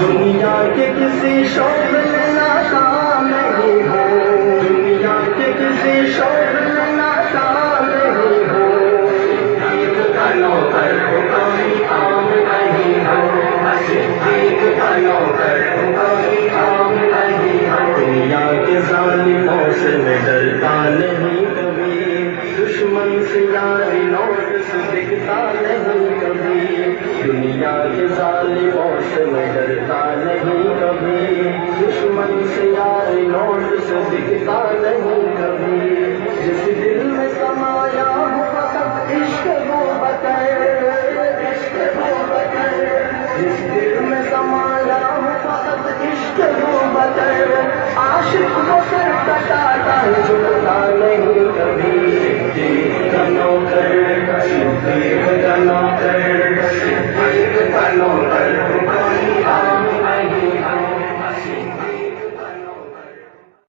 دنیا کے کسی شوق میں ناکام نہیں ہو، دنیا کے کسی شوق میں ناکام نہیں ہو، صدیق کا نوکر کوئی عام نہیں ہو، صدیق کا نوکر کوئی عام نہیں ہو، دنیا کے ظالموں سے میں ڈرتا نہیں کبھی، دشمن سے یاری نوٹ سے دکھتا نہیں کبھی، دنیا کے ظالموں سے میں ڈرتا نہیں کبھی، دشمن سے یاری نوٹ سے دکھتا نہیں کبھی، جس دل میں سمایا ہوں فقط عشق وہ بتائے، عشق وہ بتائے، جس دل میں سمایا ہوں فقط عشق وہ بتائے، عاشق وہ سر کٹاتا ہے جھکتا نہیں کبھی، صدیق کا نوکر، صدیق کا نوکر، صدیق کا نوکر